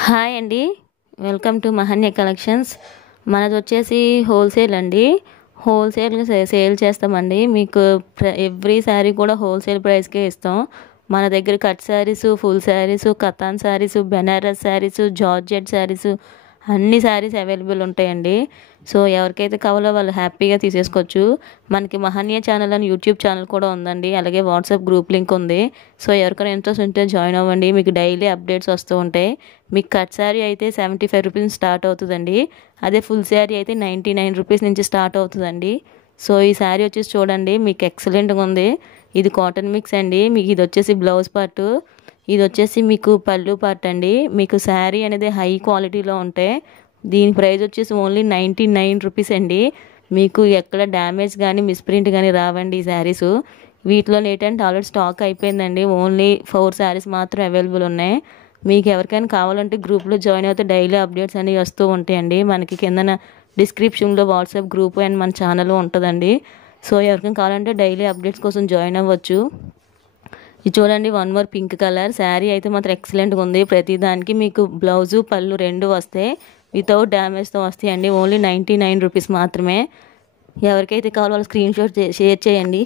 Hi అండి. Welcome to Mahanya collections. మనది వచ్చేసి హోల్సేల్ అండి. హోల్సేల్గా సేల్ చేస్తామండి. మీకు ఎవ్రీ శారీ కూడా హోల్సేల్ ప్రైస్కే ఇస్తాం. మన దగ్గర cut saris, full saris, Katan saris, Banaras saris, georgette saris అన్ని శారీస్ అవైలబుల్ ఉంటాయండి. సో ఎవరికైతే కావాలో వాళ్ళు హ్యాపీగా తీసేసుకోవచ్చు. మనకి మహన్య ఛానల్ అని యూట్యూబ్ ఛానల్ కూడా ఉందండి. అలాగే వాట్సాప్ గ్రూప్ లింక్ ఉంది. సో ఎవరికైనా ఇంట్రెస్ట్ ఉంటే జాయిన్ అవ్వండి. మీకు డైలీ అప్డేట్స్ వస్తూ ఉంటాయి. మీకు కట్ శారీ అయితే 75 రూపీస్ స్టార్ట్ అవుతుందండి. అదే ఫుల్ శారీ అయితే 99 రూపీస్ నుంచి స్టార్ట్ అవుతుందండి. సో ఈ శారీ వచ్చేసి చూడండి, మీకు ఎక్సలెంట్గా ఉంది. ఇది కాటన్ మిక్స్ అండి. మీకు ఇది వచ్చేసి బ్లౌజ్ పార్ట్, ఇది వచ్చేసి మీకు పళ్ళు పార్ట్ అండి. మీకు శారీ అనేది హై క్వాలిటీలో ఉంటాయి. దీని ప్రైస్ వచ్చేసి ఓన్లీ 99 రూపీస్ అండి. మీకు ఎక్కడ డ్యామేజ్ కానీ మిస్ప్రింట్ కానీ రావండి ఈ శారీస్. వీటిలో ఏంటంటే ఆల్రెడీ స్టాక్ అయిపోయిందండి. ఓన్లీ 4 శారీస్ మాత్రం అవైలబుల్ ఉన్నాయి. మీకు ఎవరికైనా కావాలంటే గ్రూప్లో జాయిన్ అయితే డైలీ అప్డేట్స్ అనేవి వస్తూ ఉంటాయండి. మనకి కిందన డిస్క్రిప్షన్లో వాట్సాప్ గ్రూప్ అండ్ మన ఛానల్ ఉంటుందండి. సో ఎవరికైనా కావాలంటే డైలీ అప్డేట్స్ కోసం జాయిన్ అవ్వచ్చు. ఇది చూడండి, one more pink colour sari అయితే మాత్రం ఎక్సలెంట్గా ఉంది. ప్రతిదానికి మీకు బ్లౌజు పళ్ళు రెండు వస్తాయి, వితౌట్ డ్యామేజ్తో వస్తాయండి. ఓన్లీ 99 రూపీస్ మాత్రమే. ఎవరికైతే కావాలో వాళ్ళు స్క్రీన్ షాట్ షేర్ చేయండి.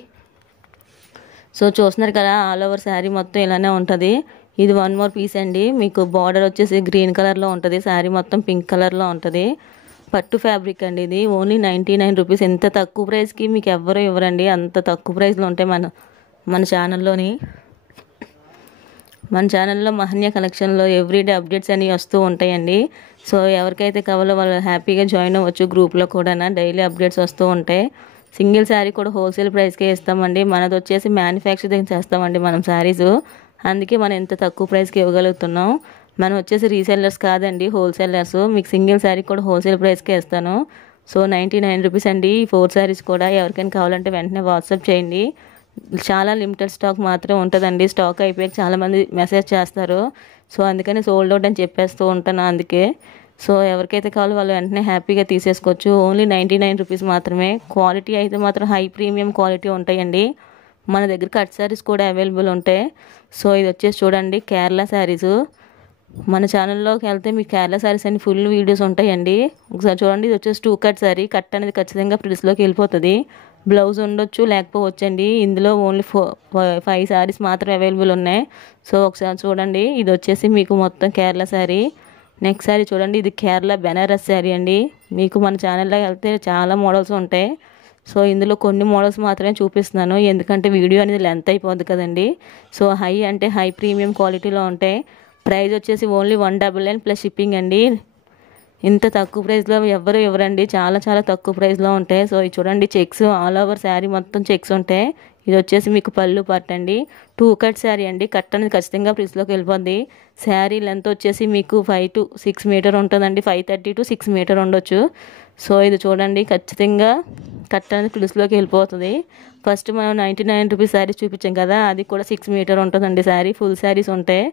సో చూస్తున్నారు కదా, ఆల్ ఓవర్ శారీ మొత్తం ఇలానే ఉంటుంది. ఇది వన్ మోర్ పీస్ అండి. మీకు బార్డర్ వచ్చేసి గ్రీన్ కలర్లో ఉంటుంది, శారీ మొత్తం పింక్ కలర్లో ఉంటుంది. పట్టు ఫ్యాబ్రిక్ అండి. ఇది ఓన్లీ 99 రూపీస్. ఎంత తక్కువ ప్రైస్కి మీకు ఎవ్వరూ ఇవ్వరండి. అంత తక్కువ ప్రైస్లో ఉంటాయి మన ఛానల్లోని. మన ఛానల్లో మహన్య కలెక్షన్లో ఎవ్రీడే అప్డేట్స్ అనేవి వస్తూ ఉంటాయండి. సో ఎవరికైతే కావాలో వాళ్ళు హ్యాపీగా జాయిన్ అవ్వచ్చు. గ్రూప్లో కూడా డైలీ అప్డేట్స్ వస్తూ ఉంటాయి. సింగిల్ శారీ కూడా హోల్సేల్ ప్రైస్కే ఇస్తామండి. మనది వచ్చేసి మ్యానుఫ్యాక్చరింగ్ చేస్తామండి మనం శారీస్. అందుకే మనం ఎంత తక్కువ ప్రైస్కి ఇవ్వగలుగుతున్నాం. మనం వచ్చేసి రీసెల్లర్స్ కాదండి, హోల్సేలర్స్. మీకు సింగిల్ శారీ కూడా హోల్సేల్ ప్రైస్కే ఇస్తాను. సో 99 రూపీస్ అండి. ఈ 4 శారీస్ కూడా ఎవరికైనా కావాలంటే వెంటనే వాట్సాప్ చేయండి. చాలా లిమిటెడ్ స్టాక్ మాత్రమే ఉంటుందండి. స్టాక్ అయిపోయాక చాలామంది మెసేజ్ చేస్తారు. సో అందుకని సోల్డ్ అవుట్ అని చెప్పేస్తూ ఉంటాను అందుకే. సో ఎవరికైతే కావాలో వాళ్ళు వెంటనే హ్యాపీగా తీసేసుకోవచ్చు. ఓన్లీ 99 రూపీస్ మాత్రమే. క్వాలిటీ అయితే మాత్రం హై ప్రీమియం క్వాలిటీ ఉంటాయండి. మన దగ్గర కట్ శారీస్ కూడా అవైలబుల్ ఉంటాయి. సో ఇది వచ్చేసి చూడండి, కేరళ శారీస్. మన ఛానల్లోకి వెళ్తే మీకు కేరళ శారీస్ అన్ని ఫుల్ వీడియోస్ ఉంటాయండి. ఒకసారి చూడండి, ఇది వచ్చేసి 2 కట్ శారీ. కట్ అనేది ఖచ్చితంగా ప్రిల్స్లోకి వెళ్ళిపోతుంది. బ్లౌజ్ ఉండొచ్చు లేకపోవచ్చండి. ఇందులో ఓన్లీ 5 శారీస్ మాత్రం అవైలబుల్ ఉన్నాయి. సో ఒకసారి చూడండి, ఇది వచ్చేసి మీకు మొత్తం కేరళ శారీ. నెక్స్ట్ శారీ చూడండి, ఇది కేరళ బెనారస్ శారీ అండి. మీకు మన ఛానల్లోకి వెళ్తే చాలా మోడల్స్ ఉంటాయి. సో ఇందులో కొన్ని మోడల్స్ మాత్రమే చూపిస్తున్నాను, ఎందుకంటే వీడియో అనేది లెంత్ అయిపోద్ది కదండి. సో హై అంటే హై ప్రీమియం క్వాలిటీలో ఉంటాయి. ప్రైస్ వచ్చేసి ఓన్లీ 199 ప్లస్ షిప్పింగ్ అండి. ఇంత తక్కువ ప్రైస్లో ఎవరు ఇవ్వరండి. చాలా చాలా తక్కువ ప్రైస్లో ఉంటాయి. సో ఇది చూడండి, చెక్స్ ఆల్ ఓవర్ శారీ మొత్తం చెక్స్ ఉంటాయి. ఇది వచ్చేసి మీకు పళ్ళు పార్ట్ అండి. 2 కట్ శారీ అండి. కట్ అనేది ఖచ్చితంగా ప్రిల్స్లోకి వెళ్ళిపోద్ది. శారీ లెంత్ వచ్చేసి మీకు 5 to 6 మీటర్ ఉంటుందండి. 530 to 6 మీటర్ ఉండొచ్చు. సో ఇది చూడండి, ఖచ్చితంగా కట్ అనేది ప్రిల్స్లోకి వెళ్ళిపోతుంది. ఫస్ట్ మనం 99 రూపీస్ శారీస్ చూపించాం కదా, అది కూడా 6 మీటర్ ఉంటుందండి శారీ. ఫుల్ శారీస్ ఉంటాయి.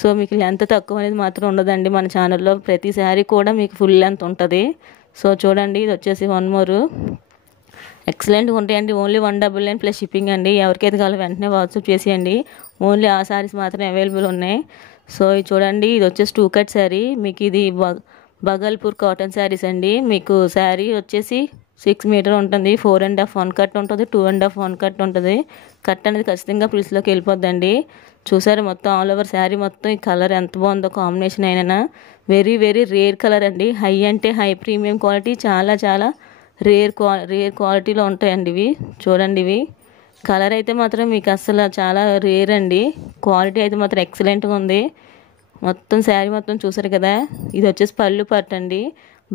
సో మీకు లెంత్ తక్కువ అనేది మాత్రం ఉండదండి. మన ఛానల్లో ప్రతి శారీ కూడా మీకు ఫుల్ లెంత్ ఉంటుంది. సో చూడండి, ఇది వచ్చేసి వన్ మోర్ ఎక్సలెంట్గా ఉంటాయండి. ఓన్లీ 199 ప్లస్ షిప్పింగ్ అండి. ఎవరికైతే కావాలో వెంటనే వాట్సాప్ చేసేయండి. ఓన్లీ ఆ శారీస్ మాత్రం అవైలబుల్ ఉన్నాయి. సో ఇది చూడండి, ఇది వచ్చేసి 2 కట్ శారీ. మీకు ఇది బగల్పూర్ కాటన్ శారీస్ అండి. మీకు శారీ వచ్చేసి 6 మీటర్ ఉంటుంది. 4.5 1 కట్ ఉంటుంది, 2.5 1 కట్ ఉంటుంది. కట్ అనేది ఖచ్చితంగా ప్రిల్స్లోకి వెళ్ళిపోద్దండి. చూసారు మొత్తం ఆల్ ఓవర్ శారీ మొత్తం. ఈ కలర్ ఎంత బాగుందో కాంబినేషన్ అయినా. వెరీ వెరీ రేర్ కలర్ అండి. హై అంటే హై ప్రీమియం క్వాలిటీ, చాలా చాలా రేర్ క్వాలిటీలో ఉంటాయండి ఇవి. చూడండి, ఇవి కలర్ అయితే మాత్రం మీకు అసలు చాలా రేర్ అండి. క్వాలిటీ అయితే మాత్రం ఎక్సలెంట్గా ఉంది. మొత్తం శారీ మొత్తం చూసారు కదా. ఇది వచ్చేసి పళ్ళు పార్ట్ అండి.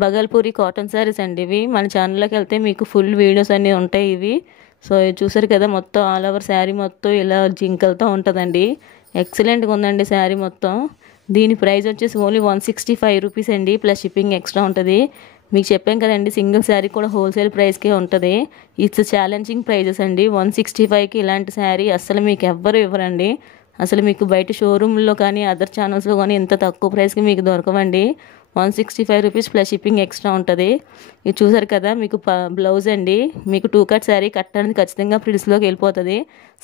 బగల్పూరి కాటన్ శారీస్ అండి ఇవి. మన ఛానల్లోకి వెళ్తే మీకు ఫుల్ వీడియోస్ అన్నీ ఉంటాయి ఇవి. సో చూసారు కదా, మొత్తం ఆల్ ఓవర్ శారీ మొత్తం ఇలా జింకలతో ఉంటుందండి. ఎక్సలెంట్గా ఉందండి శారీ మొత్తం. దీని ప్రైస్ వచ్చేసి ఓన్లీ 165 రూపీస్ అండి, ప్లస్ షిప్పింగ్ ఎక్స్ట్రా ఉంటుంది. మీకు చెప్పాం కదండి, సింగిల్ శారీ కూడా హోల్సేల్ ప్రైస్కే ఉంటుంది. ఇట్స్ ఛాలెంజింగ్ ప్రైజెస్ అండి. 165కి ఇలాంటి శారీ అస్సలు మీకు ఎవ్వరు ఇవ్వరండి. అసలు మీకు బయట షోరూంలో కానీ అదర్ ఛానల్స్లో కానీ ఇంత తక్కువ ప్రైస్కి మీకు దొరకవండి. 165 రూపీస్ ప్లస్ షిప్పింగ్ ఎక్స్ట్రా ఉంటుంది. ఇది చూసారు కదా, మీకు బ్లౌజ్ అండి. మీకు 2 కట్ శారీ కట్ అనేది ఖచ్చితంగా ప్రిల్స్లోకి వెళ్ళిపోతుంది.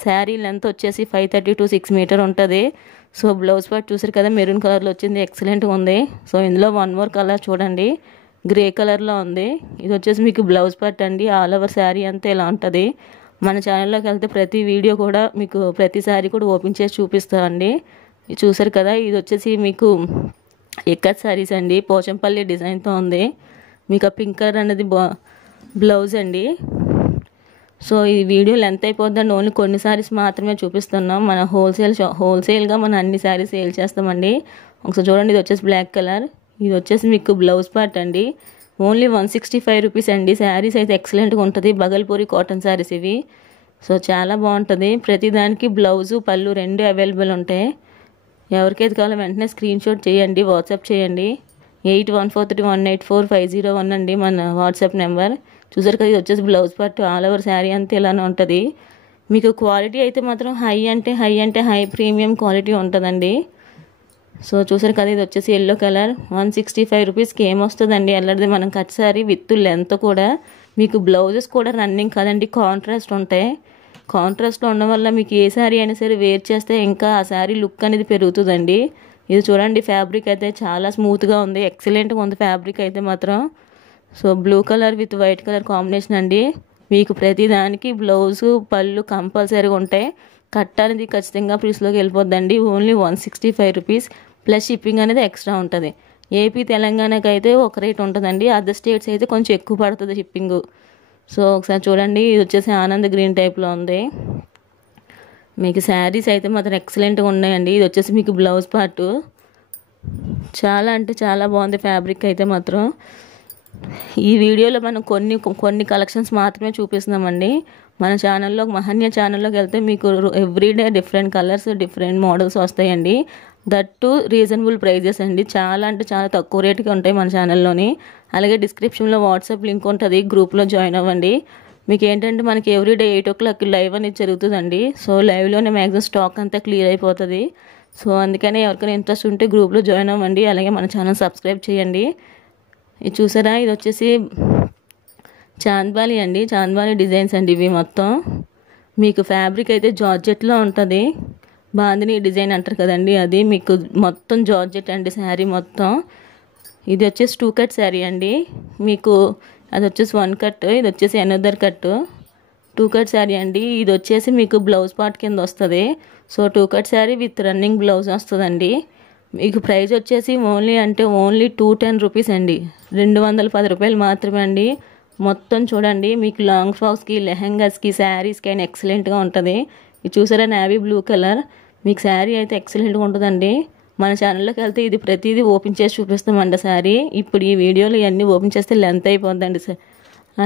శారీ లెంత్ వచ్చేసి 530 to 6 మీటర్ ఉంటుంది. సో బ్లౌజ్ పార్ట్ చూసారు కదా, మెరూన్ కలర్లో వచ్చింది, ఎక్సలెంట్గా ఉంది. సో ఇందులో వన్ మోర్ కలర్ చూడండి, గ్రే కలర్లో ఉంది. ఇది వచ్చేసి మీకు బ్లౌజ్ పార్ట్ అండి. ఆల్ ఓవర్ శారీ అంతా ఇలా ఉంటుంది. మన ఛానల్లోకి వెళ్తే ప్రతి వీడియో కూడా మీకు ప్రతి శారీ కూడా ఓపెన్ చేసి చూపిస్తామండి. ఇది చూసారు కదా, ఇది వచ్చేసి మీకు ఇక్కత్ శారీస్ అండి, పోచంపల్లి డిజైన్తో ఉంది. మీకు ఆ పింక్ కలర్ అనేది బ్లౌజ్ అండి. సో ఈ వీడియో లెంత్ అయిపోద్దండి, ఓన్లీ కొన్ని శారీస్ మాత్రమే చూపిస్తున్నాం. మన హోల్సేల్గా మనం అన్ని శారీస్ సేల్ చేస్తామండి. ఒకసారి చూడండి, ఇది వచ్చేసి బ్లాక్ కలర్. ఇది వచ్చేసి మీకు బ్లౌజ్ పార్ట్ అండి. ఓన్లీ 165 రూపీస్ అండి. శారీస్ అయితే ఎక్సలెంట్గా ఉంటుంది. బగల్పూరి కాటన్ శారీస్ ఇవి. సో చాలా బాగుంటుంది. ప్రతిదానికి బ్లౌజు పళ్ళు రెండు అవైలబుల్ ఉంటాయి. ఎవరికైతే కావాలో వెంటనే స్క్రీన్ షాట్ చేయండి, వాట్సాప్ చేయండి. 8143184501 అండి మన వాట్సాప్ నెంబర్. చూసారు కదా, ఇది వచ్చేసి blouse part. All over sari అంతా ఇలానే ఉంటుంది. మీకు క్వాలిటీ అయితే మాత్రం హై ప్రీమియం క్వాలిటీ ఉంటుందండి. సో చూసారు కదా, ఇది వచ్చేసి ఎల్లో కలర్. 165 రూపీస్కి ఏమొస్తుందండి ఎల్లడిది. మనం కట్ శారీ విత్ లెంత్ కూడా. మీకు బ్లౌజెస్ కూడా రన్నింగ్ కదండి, కాంట్రాస్ట్ ఉంటాయి. కాంట్రాస్ట్లో ఉండడం వల్ల మీకు ఏ శారీ అయినా సరే వేర్ చేస్తే ఇంకా ఆ శారీ లుక్ అనేది పెరుగుతుందండి. ఇది చూడండి, ఫ్యాబ్రిక్ అయితే చాలా స్మూత్గా ఉంది, ఎక్సలెంట్గా ఉంది ఫ్యాబ్రిక్ అయితే మాత్రం. So blue colour with white colour combination అండి. మీకు ప్రతిదానికి బ్లౌజు పళ్ళు కంపల్సరీగా ఉంటాయి. కట్ అనేది ఖచ్చితంగా ప్రైస్లోకి వెళ్ళిపోద్దండి. ఓన్లీ 165 రూపీస్ ప్లస్ షిప్పింగ్ అనేది ఎక్స్ట్రా ఉంటుంది. ఏపీ తెలంగాణకి అయితే ఒక రేట్ ఉంటుందండి, అదర్ స్టేట్స్ అయితే కొంచెం ఎక్కువ పడుతుంది షిప్పింగ్. సో ఒకసారి చూడండి, ఇది వచ్చేసి ఆనంద్ గ్రీన్ టైప్లో ఉంది. మీకు శారీస్ అయితే మాత్రం ఎక్సలెంట్గా ఉన్నాయండి. ఇది వచ్చేసి మీకు బ్లౌజ్ పార్ట్. చాలా అంటే చాలా బాగుంది ఫ్యాబ్రిక్ అయితే మాత్రం. ఈ వీడియోలో మనం కొన్ని కలెక్షన్స్ మాత్రమే చూపిస్తున్నామండి. మన ఛానల్లో మహన్య ఛానల్లోకి వెళ్తే మీకు everyday different colours different models వస్తాయండి. దట్ టు రీజనబుల్ ప్రైజెస్ అండి. చాలా అంటే చాలా తక్కువ రేటుకి ఉంటాయి మన ఛానల్లోని. అలాగే డిస్క్రిప్షన్లో వాట్సాప్ లింక్ ఉంటుంది, గ్రూప్లో జాయిన్ అవ్వండి. మీకు ఏంటంటే మనకి ఎవ్రీడే 8 o'clock లైవ్ అనేది జరుగుతుందండి. సో లైవ్లోనే మ్యాక్సిమం స్టాక్ అంతా క్లియర్ అయిపోతుంది. సో అందుకని ఎవరికైనా ఇంట్రెస్ట్ ఉంటే గ్రూప్లో జాయిన్ అవ్వండి. అలాగే మన ఛానల్ సబ్స్క్రైబ్ చేయండి. ఇది చూసారా, ఇది వచ్చేసి చాంద్బాలి అండి, చాంద్బాలి డిజైన్స్ అండి ఇవి మొత్తం. మీకు ఫ్యాబ్రిక్ అయితే జార్జెట్లో ఉంటుంది, బాందిని డిజైన్ అంటారు కదండి, అది మీకు మొత్తం జార్జెట్ అండి శారీ మొత్తం. ఇది వచ్చేసి 2 కట్ శారీ అండి. మీకు అది వచ్చేసి 1 కట్, ఇది వచ్చేసి అనదర్ కట్. 2 కట్ శారీ అండి. ఇది వచ్చేసి మీకు బ్లౌజ్ పార్ట్ కింద వస్తుంది. So 2 cut sari with running blouse వస్తుందండి. మీకు ప్రైస్ వచ్చేసి ఓన్లీ 210 రూపీస్ అండి, 210 రూపాయలు మాత్రమే అండి. మొత్తం చూడండి, మీకు లాంగ్ ఫ్రాక్స్కి లెహెంగాస్కి శారీస్కి అయినా ఎక్సలెంట్గా ఉంటుంది. ఇది చూసారా, నేవీ బ్లూ కలర్. మీకు శారీ అయితే ఎక్సలెంట్గా ఉంటుందండి. మన ఛానల్లోకి వెళ్తే ఇది ప్రతిదీ ఓపెన్ చేసి చూపిస్తామండి శారీ. ఇప్పుడు ఈ వీడియోలో ఇవన్నీ ఓపెన్ చేస్తే లెంత్ అయిపోద్దండి సార్,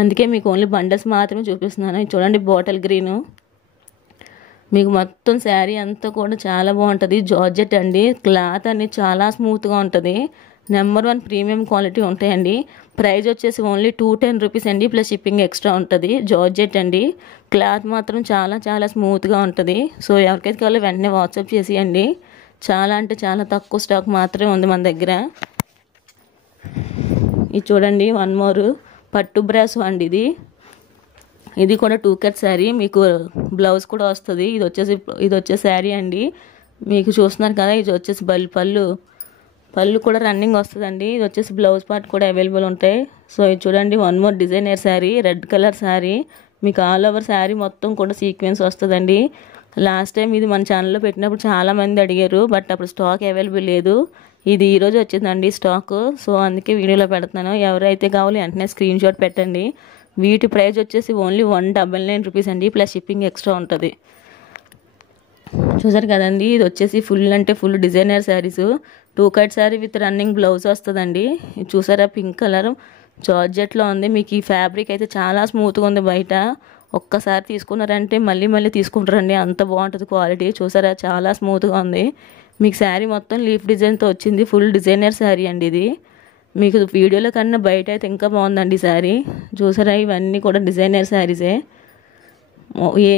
అందుకే మీకు ఓన్లీ బండల్స్ మాత్రమే చూపిస్తున్నాను. ఇది చూడండి, బాటిల్ గ్రీను. మీకు మొత్తం శారీ అంతా కూడా చాలా బాగుంటుంది. జార్జెట్ అండి, క్లాత్ అనేది చాలా స్మూత్గా ఉంటుంది. నెంబర్ 1 ప్రీమియం క్వాలిటీ ఉంటాయండి. ప్రైస్ వచ్చేసి ఓన్లీ 210 రూపీస్ అండి, ప్లస్ షిప్పింగ్ ఎక్స్ట్రా ఉంటుంది. జార్జెట్ అండి, క్లాత్ మాత్రం చాలా చాలా స్మూత్గా ఉంటుంది. సో ఎవరికైతే కావాలో వెంటనే వాట్సాప్ చేసేయండి. చాలా అంటే చాలా తక్కువ స్టాక్ మాత్రమే ఉంది మన దగ్గర. ఇది చూడండి, 1 మోర్ పట్టు బ్రాస్ అండి. ఇది కూడా 2 కట్ శారీ, మీకు బ్లౌజ్ కూడా వస్తుంది. ఇది వచ్చే శారీ అండి. మీకు చూస్తున్నారు కదా, ఇది వచ్చేసి పళ్ళు కూడా రన్నింగ్ వస్తుందండి. ఇది వచ్చేసి బ్లౌజ్ పార్ట్ కూడా అవైలబుల్ ఉంటాయి. సో ఇది చూడండి, 1 more designer sari, red colour sari. మీకు ఆల్ ఓవర్ శారీ మొత్తం కూడా సీక్వెన్స్ వస్తుందండి. లాస్ట్ టైం ఇది మన ఛానల్లో పెట్టినప్పుడు చాలామంది అడిగారు, బట్ అప్పుడు స్టాక్ అవైలబుల్ లేదు. ఇది ఈరోజు వచ్చిందండి స్టాక్. సో అందుకే వీడియోలో పెడుతున్నాను. ఎవరైతే కావాలో వెంటనే స్క్రీన్ షాట్ పెట్టండి. వీటి ప్రైస్ వచ్చేసి ఓన్లీ 199 రూపీస్ అండి, ప్లస్ షిప్పింగ్ ఎక్స్ట్రా ఉంటుంది. చూసారు కదండి, ఇది వచ్చేసి full designer saris. 2 cut sari with running blouse వస్తుందండి. ఇది చూసారా, పింక్ కలర్ జార్జెట్లో ఉంది. మీకు ఈ ఫ్యాబ్రిక్ అయితే చాలా స్మూత్గా ఉంది. బయట ఒక్కసారి తీసుకున్నారంటే మళ్ళీ తీసుకుంటారండి, అంత బాగుంటుంది క్వాలిటీ. చూసారా, చాలా స్మూత్గా ఉంది. మీకు శారీ మొత్తం లీఫ్ డిజైన్తో వచ్చింది. ఫుల్ డిజైనర్ శారీ అండి ఇది. మీకు వీడియోలో కన్నా బయట అయితే ఇంకా బాగుందండి శారీ. చూసారా, ఇవన్నీ కూడా డిజైనర్ శారీసే.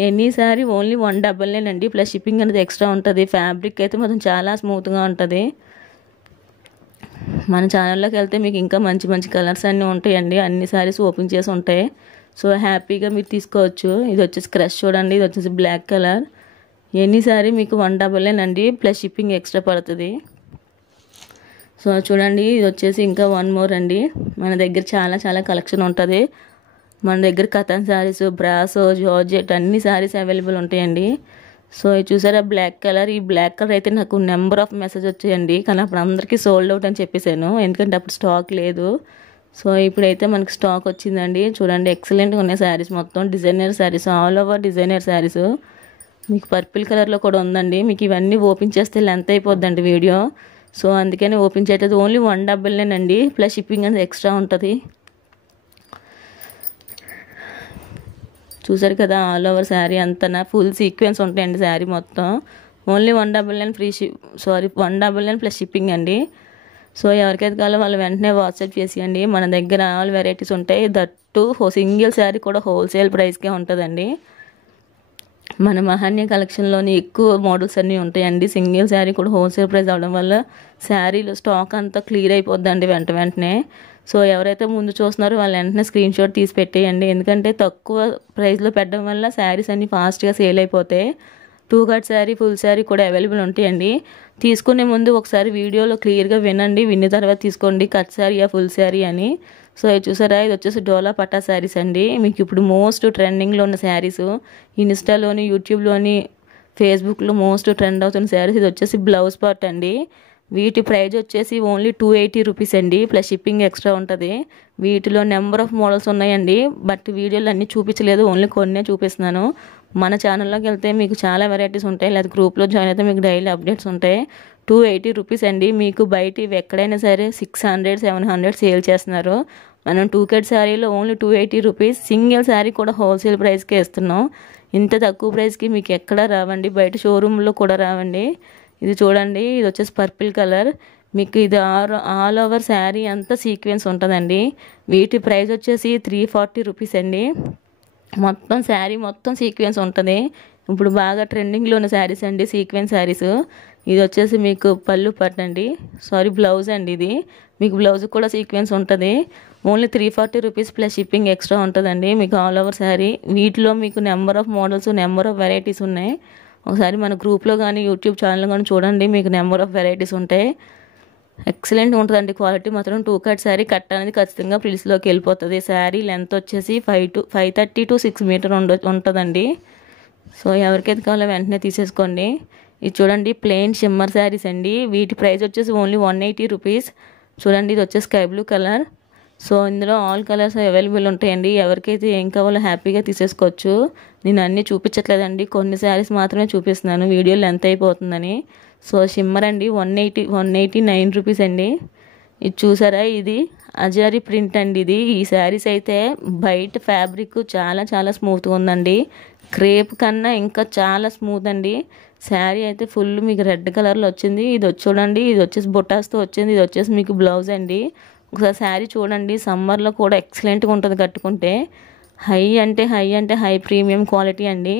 ఎనీ శారీ ఓన్లీ 199 అండి, ప్లస్ షిప్పింగ్ అనేది ఎక్స్ట్రా ఉంటుంది. ఫ్యాబ్రిక్ అయితే మాత్రం చాలా స్మూత్గా ఉంటుంది. మన ఛానల్లోకి వెళ్తే మీకు ఇంకా మంచి మంచి కలర్స్ అన్నీ ఉంటాయండి, అన్ని శారీస్ ఓపెన్ చేసి ఉంటాయి. సో హ్యాపీగా మీరు తీసుకోవచ్చు. ఇది వచ్చేసి క్రష్ చూడండి, ఇది వచ్చేసి బ్లాక్ కలర్. ఎనీ శారీ మీకు 199 అండి, ప్లస్ షిప్పింగ్ ఎక్స్ట్రా పడుతుంది. సో చూడండి, ఇది వచ్చేసి ఇంకా 1 మోర్ అండి. మన దగ్గర చాలా చాలా కలెక్షన్ ఉంటుంది. మన దగ్గర కథన్ శారీస్, బ్రాసో, జార్జెట్ అన్ని శారీస్ అవైలబుల్ ఉంటాయండి. సో ఇది చూసారా బ్లాక్ కలర్. ఈ బ్లాక్ కలర్ అయితే నాకు నెంబర్ ఆఫ్ మెసేజ్ వచ్చాయండి, కానీ అప్పుడు అందరికీ సోల్డ్ అవుట్ అని చెప్పేసాను, ఎందుకంటే అప్పుడు స్టాక్ లేదు. సో ఇప్పుడైతే మనకి స్టాక్ వచ్చిందండి. చూడండి ఎక్సలెంట్గా ఉన్నాయి శారీస్, మొత్తం designer saris, all over designer saris. మీకు పర్పుల్ కలర్లో కూడా ఉందండి. మీకు ఇవన్నీ ఓపెన్ చేస్తే లెంత్ అయిపోద్దండి వీడియో, సో అందుకని ఓపెన్ చేయట్లేదు. ఓన్లీ 199 అండి, ప్లస్ షిప్పింగ్ అనేది ఎక్స్ట్రా ఉంటుంది. చూసారు కదా ఆల్ ఓవర్ శారీ అంతా ఫుల్ సీక్వెన్స్ ఉంటాయండి శారీ మొత్తం. ఓన్లీ 199 ఫ్రీ 199 ప్లస్ షిప్పింగ్ అండి. సో ఎవరికైతే కావాలో వాళ్ళు వెంటనే వాట్సాప్ చేసేయండి. మన దగ్గర ఆల్ వెరైటీస్ ఉంటాయి, దట్టు సింగిల్ శారీ కూడా హోల్సేల్ ప్రైస్కే ఉంటుందండి. మన మహాన్య కలెక్షన్లోని ఎక్కువ మోడల్స్ అన్నీ ఉంటాయండి. సింగిల్ శారీ కూడా హోల్సేల్ ప్రైస్ అవడం వల్ల శారీలో స్టాక్ అంతా క్లియర్ అయిపోద్దండి వెంటనే. సో ఎవరైతే ముందు చూస్తున్నారో వాళ్ళు వెంటనే స్క్రీన్ షాట్ తీసి పెట్టేయండి, ఎందుకంటే తక్కువ ప్రైస్లో పెట్టడం వల్ల శారీస్ అన్నీ ఫాస్ట్గా సేల్ అయిపోతాయి. 2 కట్ శారీ, ఫుల్ శారీ కూడా అవైలబుల్ ఉంటాయండి. తీసుకునే ముందు ఒకసారి వీడియోలో క్లియర్గా వినండి, విన్న తర్వాత తీసుకోండి కట్ శారీయా ఫుల్ శారీ అని. సో ఇది చూసారా, ఇది వచ్చేసి డోలా పట్టా శారీస్ అండి. మీకు ఇప్పుడు మోస్ట్ ట్రెండింగ్లో ఉన్న శారీస్, ఇన్స్టాలోని, యూట్యూబ్లోని, ఫేస్బుక్లో మోస్ట్ ట్రెండ్ అవుతున్న శారీస్. ఇది వచ్చేసి బ్లౌజ్ పార్ట్ అండి. వీటి ప్రైజ్ వచ్చేసి ఓన్లీ 280 రూపీస్ అండి, ప్లస్ షిప్పింగ్ ఎక్స్ట్రా ఉంటుంది. వీటిలో నెంబర్ ఆఫ్ మోడల్స్ ఉన్నాయండి, బట్ వీడియోలు అన్నీ చూపించలేదు, ఓన్లీ కొన్నే చూపిస్తున్నాను. మన ఛానల్లోకి వెళ్తే మీకు చాలా వెరైటీస్ ఉంటాయి, లేదా గ్రూప్లో జాయిన్ అయితే మీకు డైలీ అప్డేట్స్ ఉంటాయి. 280 రూపీస్ అండి. మీకు బయట ఎక్కడైనా సరే 600, 700 సేల్ చేస్తున్నారు. మనం 2 కట్ శారీలో ఓన్లీ 280 రూపీస్, సింగిల్ శారీ కూడా హోల్సేల్ ప్రైస్కే ఇస్తున్నాం. ఇంత తక్కువ ప్రైస్కి మీకు ఎక్కడ రావండి, బయట షోరూంలో కూడా రావండి. ఇది చూడండి, ఇది వచ్చేసి పర్పుల్ కలర్. మీకు ఇది ఆల్ ఓవర్ శారీ అంతా సీక్వెన్స్ ఉంటుందండి. వీటి ప్రైస్ వచ్చేసి 340 రూపీస్ అండి. మొత్తం శారీ మొత్తం సీక్వెన్స్ ఉంటుంది. ఇప్పుడు బాగా ట్రెండింగ్లో ఉన్న శారీస్ అండి సీక్వెన్స్ శారీస్. ఇది వచ్చేసి మీకు పళ్ళు పట్టండి, బ్లౌజ్ అండి. ఇది మీకు బ్లౌజ్ కూడా సీక్వెన్స్ ఉంటుంది. Only 340 rupees plus shipping extra ఉంటుందండి మీకు ఆల్ ఓవర్ శారీ. వీటిలో మీకు number of models, number of varieties ఉన్నాయి. ఒకసారి మన గ్రూప్లో కానీ యూట్యూబ్ ఛానల్ కానీ చూడండి, మీకు నెంబర్ ఆఫ్ వెరైటీస్ ఉంటాయి. ఎక్సలెంట్ ఉంటుందండి క్వాలిటీ మాత్రం. 2 కట్ శారీ కట్ అనేది ఖచ్చితంగా ప్రిల్స్లోకి వెళ్ళిపోతుంది. శారీ లెంత్ వచ్చేసి 530 to 6 మీటర్ ఉంటుందండి. సో ఎవరికైతే కావాలో వెంటనే తీసేసుకోండి. ఇది చూడండి ప్లెయిన్ షిమ్మర్ శారీస్ అండి. వీటి ప్రైస్ వచ్చేసి ఓన్లీ 180 రూపీస్. చూడండి ఇది వచ్చేసి స్కై బ్లూ కలర్. సో ఇందులో ఆల్ కలర్స్ అవైలబుల్ ఉంటాయండి, ఎవరికైతే ఏం కావాలో హ్యాపీగా తీసేసుకోవచ్చు. నేను అన్నీ చూపించట్లేదండి, కొన్ని శారీస్ మాత్రమే చూపిస్తున్నాను, వీడియో లెంత్ అయిపోతుందని. సో షిమ్మర్ అండి 189 రూపీస్ అండి. ఇది చూసారా, ఇది అజారీ ప్రింట్ అండి. ఈ శారీస్ అయితే బయట ఫ్యాబ్రిక్ చాలా చాలా స్మూత్గా ఉందండి, క్రేప్ కన్నా ఇంకా చాలా స్మూత్ అండి. శారీ అయితే ఫుల్ మీకు రెడ్ కలర్లో వచ్చింది. ఇది వచ్చి చూడండి, ఇది వచ్చేసి బొటాస్తో వచ్చింది. ఇది వచ్చేసి మీకు బ్లౌజ్ అండి. ఒకసారి శారీ చూడండి, సమ్మర్లో కూడా ఎక్సలెంట్గా ఉంటుంది కట్టుకుంటే. హై అంటే హై ప్రీమియం క్వాలిటీ అండి.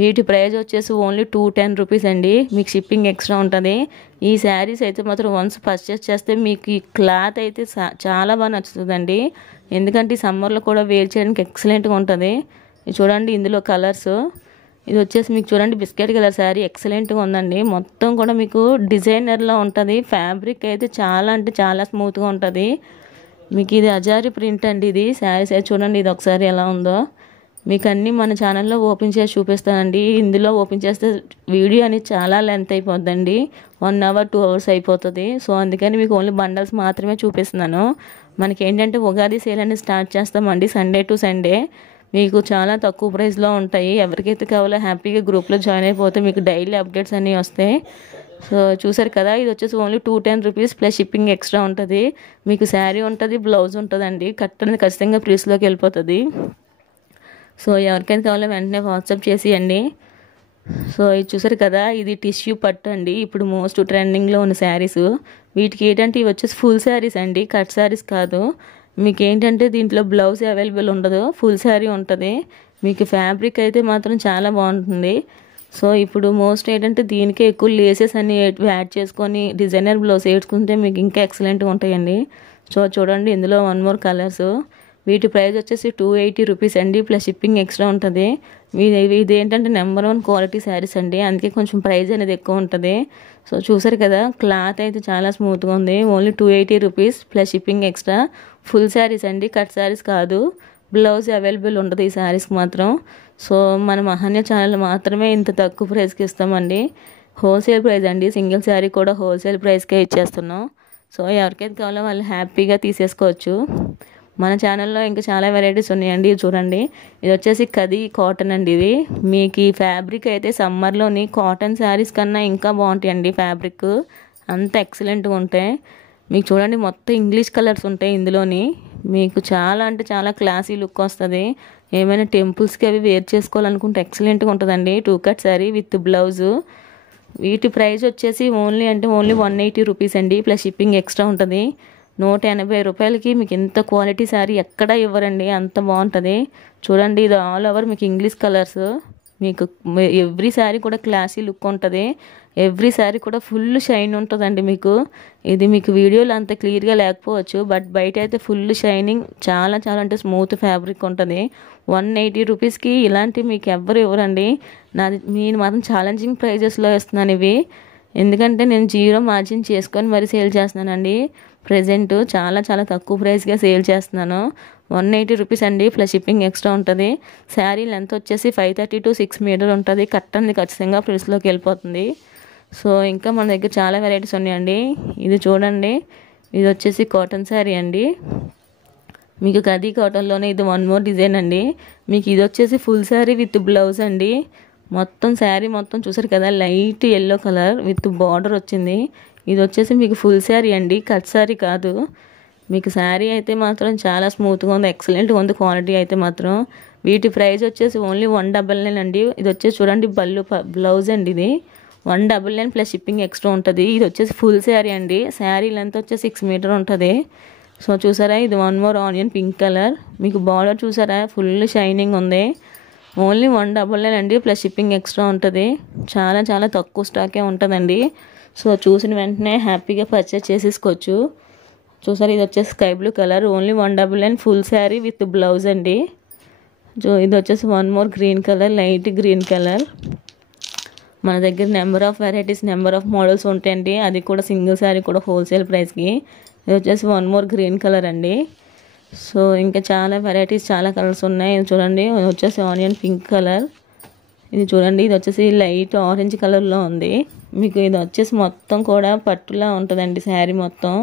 వీటి ప్రైస్ వచ్చేసి ఓన్లీ 210 రూపీస్ అండి, మీకు షిప్పింగ్ ఎక్స్ట్రా ఉంటుంది. ఈ శారీస్ అయితే మాత్రం వన్స్ పర్చేస్ చేస్తే మీకు ఈ క్లాత్ అయితే చాలా బాగా నచ్చుతుందండి, ఎందుకంటే ఈ సమ్మర్లో కూడా వేర్ చేయడానికి ఎక్సలెంట్గా ఉంటుంది. ఇది చూడండి ఇందులో కలర్స్. ఇది వచ్చేసి మీకు చూడండి బిస్కెట్ కలర్ శారీ ఎక్సలెంట్గా ఉందండి. మొత్తం కూడా మీకు డిజైనర్లో ఉంటుంది. ఫ్యాబ్రిక్ అయితే చాలా అంటే చాలా స్మూత్గా ఉంటుంది. మీకు ఇది అజారీ ప్రింట్ అండి. ఇది శారీస్ అయితే చూడండి, ఇది ఒకసారి ఎలా ఉందో. మీకు అన్నీ మన ఛానల్లో ఓపెన్ చేసి చూపిస్తానండి. ఇందులో ఓపెన్ చేస్తే వీడియో అనేది చాలా లెంత్ అయిపోద్దండి, 1 hour 2 hours అయిపోతుంది. సో అందుకని మీకు ఓన్లీ బండల్స్ మాత్రమే చూపిస్తున్నాను. మనకి ఏంటంటే ఉగాది సేల్ అనేది స్టార్ట్ చేస్తామండి, సండే టు సండే. మీకు చాలా తక్కువ ప్రైస్లో ఉంటాయి. ఎవరికైతే కావాలో హ్యాపీగా గ్రూప్లో జాయిన్ అయిపోతే మీకు డైలీ అప్డేట్స్ అన్నీ వస్తాయి. సో చూసారు కదా, ఇది వచ్చేసి only 210 rupees plus shipping extra ఉంటుంది. మీకు శారీ ఉంటుంది, బ్లౌజ్ ఉంటుందండి. కట్ అనేది ఖచ్చితంగా ప్రీస్లోకి వెళ్ళిపోతుంది. సో ఎవరికైనా కావాలో వెంటనే వాట్సాప్ చేసేయండి. సో ఇది చూసారు కదా, ఇది టిష్యూ పట్టు అండి. ఇప్పుడు మోస్ట్ ట్రెండింగ్లో ఉన్న శారీస్. వీటికి ఏంటంటే ఇవి వచ్చేసి ఫుల్ శారీస్ అండి, కట్ శారీస్ కాదు. మీకు ఏంటంటే దీంట్లో బ్లౌజ్ అవైలబుల్ ఉండదు, ఫుల్ శారీ ఉంటుంది. మీకు ఫ్యాబ్రిక్ అయితే మాత్రం చాలా బాగుంటుంది. సో ఇప్పుడు మోస్ట్ ఏంటంటే దీనికే ఎక్కువ లేసెస్ అన్ని యాడ్ చేసుకొని డిజైనర్ బ్లౌజ్ వేసుకుంటే మీకు ఇంకా ఎక్సలెంట్గా ఉంటాయండి. సో చూడండి ఇందులో 1 మోర్ కలర్స్. వీటి ప్రైస్ వచ్చేసి 280 రూపీస్ అండి, ప్లస్ షిప్పింగ్ ఎక్స్ట్రా ఉంటుంది. ఇది ఏంటంటే నెంబర్ 1 క్వాలిటీ శారీస్ అండి, అందుకే కొంచెం ప్రైస్ అనేది ఎక్కువ ఉంటుంది. సో చూసారు కదా, క్లాత్ అయితే చాలా స్మూత్గా ఉంది. Only 280 rupees plus shipping extra. Full saris అండి, కట్ శారీస్ కాదు. బ్లౌజ్ అవైలబుల్ ఉంటుంది ఈ శారీస్కి మాత్రం. సో మన మహాన్య ఛానల్ మాత్రమే ఇంత తక్కువ ప్రైస్కి ఇస్తామండి. హోల్సేల్ ప్రైస్ అండి, సింగిల్ శారీ కూడా హోల్సేల్ ప్రైస్కే ఇచ్చేస్తున్నాం. సో ఎవరికైతే కావాలో వాళ్ళు హ్యాపీగా తీసేసుకోవచ్చు. మన ఛానల్లో ఇంకా చాలా వెరైటీస్ ఉన్నాయండి. చూడండి, ఇది వచ్చేసి ఖదీ కాటన్ అండి. ఇది మీకు ఈ ఫ్యాబ్రిక్ అయితే సమ్మర్లోని కాటన్ శారీస్ కన్నా ఇంకా బాగుంటాయండి. ఫ్యాబ్రిక్ అంత ఎక్సలెంట్గా ఉంటాయి. మీకు చూడండి మొత్తం ఇంగ్లీష్ కలర్స్ ఉంటాయి ఇందులోని. మీకు చాలా అంటే చాలా క్లాసీ లుక్ వస్తుంది. ఏమైనా టెంపుల్స్కి అవి వేర్ చేసుకోవాలనుకుంటే ఎక్సలెంట్గా ఉంటుందండి. 2 కట్ శారీ విత్ బ్లౌజు. వీటి ప్రైస్ వచ్చేసి ఓన్లీ 180 రూపీస్ అండి, ప్లస్ షిప్పింగ్ ఎక్స్ట్రా ఉంటుంది. 180 రూపాయలకి మీకు ఇంత క్వాలిటీ శారీ ఎక్కడా ఇవ్వరండి, అంత బాగుంటుంది. చూడండి ఇది ఆల్ ఓవర్ మీకు ఇంగ్లీష్ కలర్స్. మీకు ఎవ్రీ శారీ కూడా క్లాసీ లుక్ ఉంటుంది. ఎవ్రీ శారీ కూడా ఫుల్ షైన్ ఉంటుందండి. ఇది మీకు వీడియోలో అంత క్లియర్గా లేకపోవచ్చు, బట్ బయట అయితే ఫుల్ షైనింగ్, చాలా చాలా అంటే స్మూత్ ఫ్యాబ్రిక్ ఉంటుంది. 180 రూపీస్కి ఇలాంటివి మీకు ఎవ్వరు ఇవ్వరండి. నేను మాత్రం ఛాలెంజింగ్ ప్రైజెస్లో ఇస్తున్నాను ఇవి, ఎందుకంటే నేను 0 మార్జిన్ చేసుకొని మరి సేల్ చేస్తున్నానండి. ప్రెజెంట్ చాలా చాలా తక్కువ ప్రైస్గా సేల్ చేస్తున్నాను. 180 రూపీస్ అండి, ప్లస్ షిప్పింగ్ ఎక్స్ట్రా ఉంటుంది. శారీ లెంత్ వచ్చేసి 530 to 6 మీటర్ ఉంటుంది. కట్ అనేది ఖచ్చితంగా ఫ్రిల్స్లోకి వెళ్ళిపోతుంది. సో ఇంకా మన దగ్గర చాలా వెరైటీస్ ఉన్నాయండి. ఇది చూడండి, ఇది వచ్చేసి కాటన్ శారీ అండి. మీకు ఖదీ కాటన్లోనే ఇది 1 మోర్ డిజైన్ అండి. మీకు ఇది వచ్చేసి ఫుల్ శారీ విత్ బ్లౌజ్ అండి. మొత్తం శారీ మొత్తం చూసారు కదా, light yellow colour with border వచ్చింది. ఇది వచ్చేసి మీకు ఫుల్ శారీ అండి, కట్ శారీ కాదు. మీకు శారీ అయితే మాత్రం చాలా స్మూత్గా ఉంది, ఎక్సలెంట్గా ఉంది క్వాలిటీ అయితే మాత్రం. వీటి ప్రైస్ వచ్చేసి ఓన్లీ 199 అండి. ఇది వచ్చేసి చూడండి బ్లౌజ్ అండి. ఇది 199 ప్లస్ షిప్పింగ్ ఎక్స్ట్రా ఉంటుంది. ఇది వచ్చేసి ఫుల్ శారీ అండి. శారీ లెంత్ వచ్చేసి 6 మీటర్ ఉంటుంది. సో చూసారా, ఇది 1 మోర్ ఆనియన్ పింక్ కలర్. మీకు బార్డర్ చూసారా, ఫుల్ షైనింగ్ ఉంది. ఓన్లీ 199 అండి, ప్లస్ షిప్పింగ్ ఎక్స్ట్రా ఉంటుంది. చాలా చాలా తక్కువ స్టాకే ఉంటుందండి. సో చూసిన వెంటనే హ్యాపీగా పర్చేస్ చేసేసుకోవచ్చు. చూసారు, ఇది వచ్చేసి sky blue colour. Only 199 full sari with blouse అండి. ఇది వచ్చేసి 1 more green colour, light green colour. మన దగ్గర number of varieties, number of models ఉంటాయండి. అది కూడా సింగిల్ శారీ కూడా హోల్సేల్ ప్రైస్కి. ఇది వచ్చేసి 1 మోర్ గ్రీన్ కలర్ అండి. సో ఇంకా చాలా వెరైటీస్, చాలా కలర్స్ ఉన్నాయి. ఇది చూడండి, ఇది వచ్చేసి ఆనియన్ పింక్ కలర్. ఇది చూడండి, ఇది వచ్చేసి లైట్ ఆరెంజ్ కలర్లో ఉంది. మీకు ఇది వచ్చేసి మొత్తం కూడా పట్టులా ఉంటుందండి శారీ మొత్తం.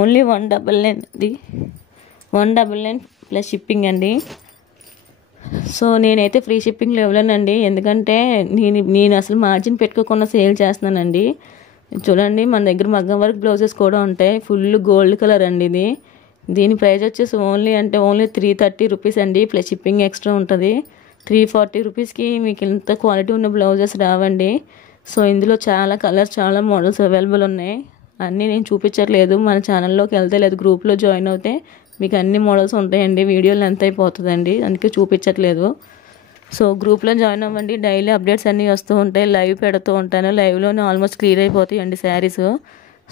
ఓన్లీ 199 ఇది 199 ప్లస్ షిప్పింగ్ అండి. సో నేనైతే ఫ్రీ షిప్పింగ్లో ఇవ్వలేనండి, ఎందుకంటే నేను అసలు మార్జిన్ పెట్టుకోకుండా సేల్ చేస్తున్నానండి. చూడండి, మన దగ్గర మగ్గం వర్క్ బ్లౌజెస్ కూడా ఉంటాయి. ఫుల్ గోల్డ్ కలర్ అండి ఇది. దీని ప్రైస్ వచ్చేసి ఓన్లీ 330 రూపీస్ అండి, ప్లస్ షిప్పింగ్ ఎక్స్ట్రా ఉంటుంది. 340 రూపీస్కి మీకు ఇంత క్వాలిటీ ఉన్న బ్లౌజెస్ రావండి. సో ఇందులో చాలా కలర్స్, చాలా మోడల్స్ అవైలబుల్ ఉన్నాయి. అన్నీ నేను చూపించట్లేదు, మన ఛానల్లోకి వెళ్తే లేదు గ్రూప్లో జాయిన్ అవుతే మీకు అన్ని మోడల్స్ ఉంటాయండి. వీడియోలు ఎంత అయిపోతుందండి, అందుకే చూపించట్లేదు. సో గ్రూప్లో జాయిన్ అవ్వండి, డైలీ అప్డేట్స్ అన్నీ వస్తూ ఉంటాయి. లైవ్ పెడుతూ ఉంటాను, లైవ్లోనే ఆల్మోస్ట్ క్లియర్ అయిపోతాయండి శారీస్.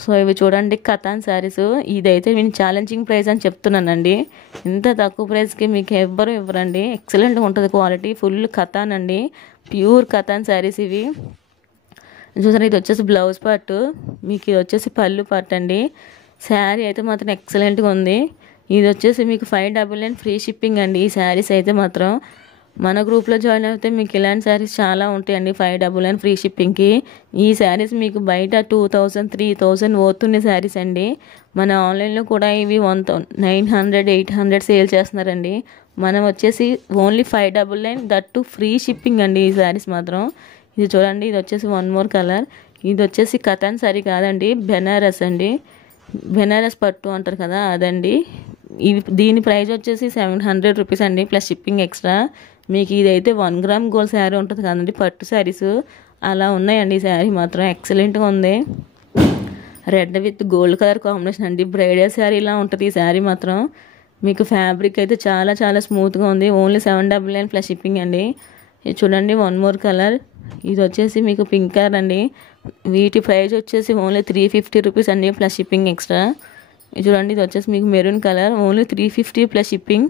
సో ఇవి చూడండి కతాన్ శారీస్. ఇదైతే నేను ఛాలెంజింగ్ ప్రైస్ అని చెప్తున్నానండి. ఇంత తక్కువ ప్రైస్కి మీకు ఎవ్వరు ఇవ్వరండి. ఎక్సలెంట్గా ఉంటుంది క్వాలిటీ, ఫుల్ కతాన్ అండి, ప్యూర్ కతాన్ శారీస్ ఇవి. చూసారా, ఇది వచ్చేసి బ్లౌజ్ పార్ట్, మీకు ఇది వచ్చేసి పళ్ళు పార్ట్ అండి. శారీ అయితే మాత్రం ఎక్సలెంట్గా ఉంది. ఇది వచ్చేసి మీకు 599 ఫ్రీ షిప్పింగ్ అండి. ఈ శారీస్ అయితే మాత్రం మన గ్రూప్లో జాయిన్ అయితే మీకు ఇలాంటి శారీస్ చాలా ఉంటాయండి 599 ఫ్రీ షిప్పింగ్కి. ఈ శారీస్ మీకు బయట 2000, 3000 పోతున్న శారీస్ అండి. మన ఆన్లైన్లో కూడా ఇవి 900, 800 సేల్ చేస్తున్నారండి. మనం వచ్చేసి ఓన్లీ 599, దట్టు ఫ్రీ షిప్పింగ్ అండి ఈ శారీస్ మాత్రం. ఇది చూడండి, ఇది వచ్చేసి 1 మోర్ కలర్. ఇది వచ్చేసి కతాన్ శారీ కాదండి, బెనారస్ అండి. బెనారస్ పట్టు అంటారు కదా, అదండి. దీని ప్రైస్ వచ్చేసి 700 రూపీస్ అండి, ప్లస్ షిప్పింగ్ ఎక్స్ట్రా. మీకు ఇదైతే 1 గ్రామ్ గోల్డ్ శారీ ఉంటుంది కదండి, పట్టు శారీస్ అలా ఉన్నాయండి. ఈ శారీ మాత్రం ఎక్సలెంట్గా ఉంది. Red with gold colour combination అండి, బ్రైడల్ శారీలా ఉంటుంది ఈ శారీ మాత్రం. మీకు ఫ్యాబ్రిక్ అయితే చాలా చాలా స్మూత్గా ఉంది. ఓన్లీ 799 ప్లస్ షిప్పింగ్ అండి. ఇది చూడండి వన్ మోర్ కలర్, ఇది వచ్చేసి మీకు పింక్ కలర్ అండి. వీటి ప్రైస్ వచ్చేసి ఓన్లీ 350 రూపీస్ అండి ప్లస్ షిప్పింగ్ ఎక్స్ట్రా. ఇది చూడండి, ఇది వచ్చేసి మీకు maroon colour, only 350 plus shipping.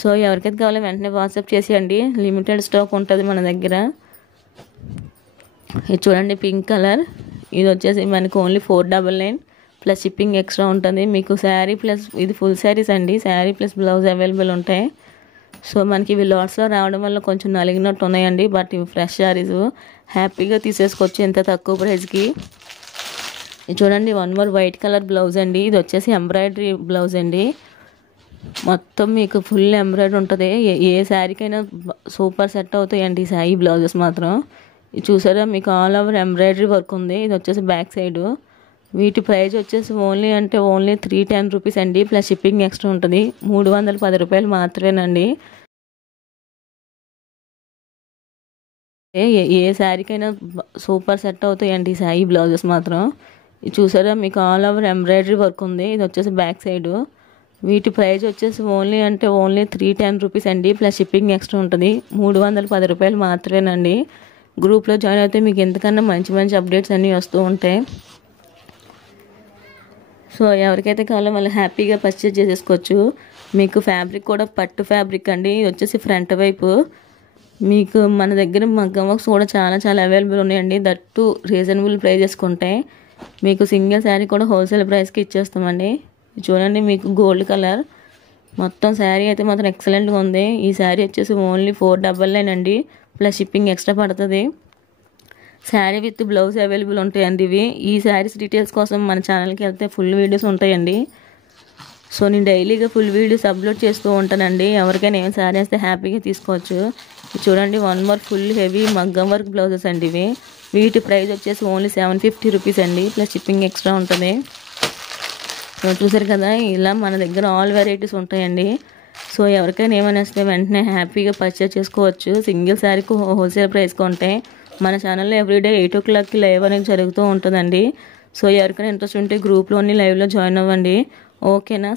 So ఎవరికైతే కావాలో వెంటనే వాట్సాప్ చేసేయండి, లిమిటెడ్ స్టాక్ ఉంటుంది మన దగ్గర. ఇది చూడండి పింక్ కలర్, ఇది వచ్చేసి మనకు ఓన్లీ 499 ప్లస్ షిప్పింగ్ ఎక్స్ట్రా ఉంటుంది. మీకు శారీ ప్లస్ ఇది ఫుల్ శారీస్ అండి, శారీ ప్లస్ బ్లౌజ్ అవైలబుల్ ఉంటాయి. సో మనకి ఇవి లాట్స్లో రావడం వల్ల కొంచెం నలిగినట్టు ఉన్నాయండి, బట్ ఇవి ఫ్రెష్ శారీస్, హ్యాపీగా తీసేసుకోవచ్చు ఎంత తక్కువ ప్రైస్కి. ఇది చూడండి one more white colour blouse అండి, ఇది వచ్చేసి ఎంబ్రాయిడరీ బ్లౌజ్ అండి. మొత్తం మీకు ఫుల్ ఎంబ్రాయిడరీ ఉంటుంది, ఏ శారీకైనా సూపర్ సెట్ అవుతాయండి ఈ బ్లౌజెస్ మాత్రం. ఇది చూసారా మీకు ఆల్ ఓవర్ ఎంబ్రాయిడరీ వర్క్ ఉంది. ఇది వచ్చేసి బ్యాక్ సైడ్. వీటి ప్రైస్ వచ్చేసి ఓన్లీ 310 రూపీస్ అండి ప్లస్ షిప్పింగ్ ఎక్స్ట్రా ఉంటుంది. 310 రూపాయలు మాత్రమేనండి. ఏ శారీకైనా సూపర్ సెట్ అవుతాయండి ఈ బ్లౌజెస్ మాత్రం. ఇది చూసారా మీకు ఆల్ ఓవర్ ఎంబ్రాయిడరీ వర్క్ ఉంది. ఇది వచ్చేసి బ్యాక్ సైడ్. వీటి ప్రైస్ వచ్చేసి ఓన్లీ 310 రూపీస్ అండి ప్లస్ షిప్పింగ్ ఎక్స్ట్రా ఉంటుంది. 310 రూపాయలు మాత్రమేనండి. గ్రూప్లో జాయిన్ అయితే మీకు ఎంతకన్నా మంచి మంచి అప్డేట్స్ అన్నీ వస్తూ ఉంటాయి. సో ఎవరికైతే కావాలో వాళ్ళు హ్యాపీగా పర్చేజ్ చేసేసుకోవచ్చు. మీకు ఫ్యాబ్రిక్ కూడా పట్టు ఫ్యాబ్రిక్ అండి. ఇది వచ్చేసి ఫ్రంట్ వైపు మీకు మన దగ్గర మగ్గం వర్క్స్ కూడా చాలా చాలా అవైలబుల్ ఉన్నాయండి. దట్టు రీజనబుల్ ప్రైజెస్కి ఉంటాయి. మీకు సింగిల్ శారీ కూడా హోల్సేల్ ప్రైస్కి ఇచ్చేస్తామండి. చూడండి మీకు గోల్డ్ కలర్, మొత్తం శారీ అయితే మాత్రం ఎక్సలెంట్గా ఉంది. ఈ శారీ వచ్చేసి ఓన్లీ 499 అండి ప్లస్ షిప్పింగ్ ఎక్స్ట్రా పడుతుంది. శారీ విత్ బ్లౌజ్ అవైలబుల్ ఉంటాయండి ఇవి. ఈ శారీస్ డీటెయిల్స్ కోసం మన ఛానల్కి వెళ్తే ఫుల్ వీడియోస్ ఉంటాయండి. సో నేను డైలీగా ఫుల్ వీడియోస్ అప్లోడ్ చేస్తూ ఉంటానండి. ఎవరికైనా ఏం శారీ వస్తే హ్యాపీగా తీసుకోవచ్చు. చూడండి వన్ మోర్ ఫుల్ హెవీ మగ్గం వర్క్ బ్లౌజెస్ అండి ఇవి. వీటి ప్రైస్ వచ్చేసి ఓన్లీ 750 రూపీస్ అండి ప్లస్ షిప్పింగ్ ఎక్స్ట్రా ఉంటుంది. సో చూసారు కదా, ఇలా మన దగ్గర ఆల్ వెరైటీస్ ఉంటాయండి. సో ఎవరికైనా ఏమైనా వస్తే వెంటనే హ్యాపీగా పర్చేస్ చేసుకోవచ్చు. సింగిల్ శారీకి హోల్సేల్ ప్రైస్కి ఉంటాయి. మన ఛానల్లో ఎవ్రీడే 8 o'clockకి లైవ్ అనేది జరుగుతూ ఉంటుందండి. సో ఎవరికైనా ఇంట్రెస్ట్ ఉంటే గ్రూప్లోని లైవ్లో జాయిన్ అవ్వండి. ఓకేనా?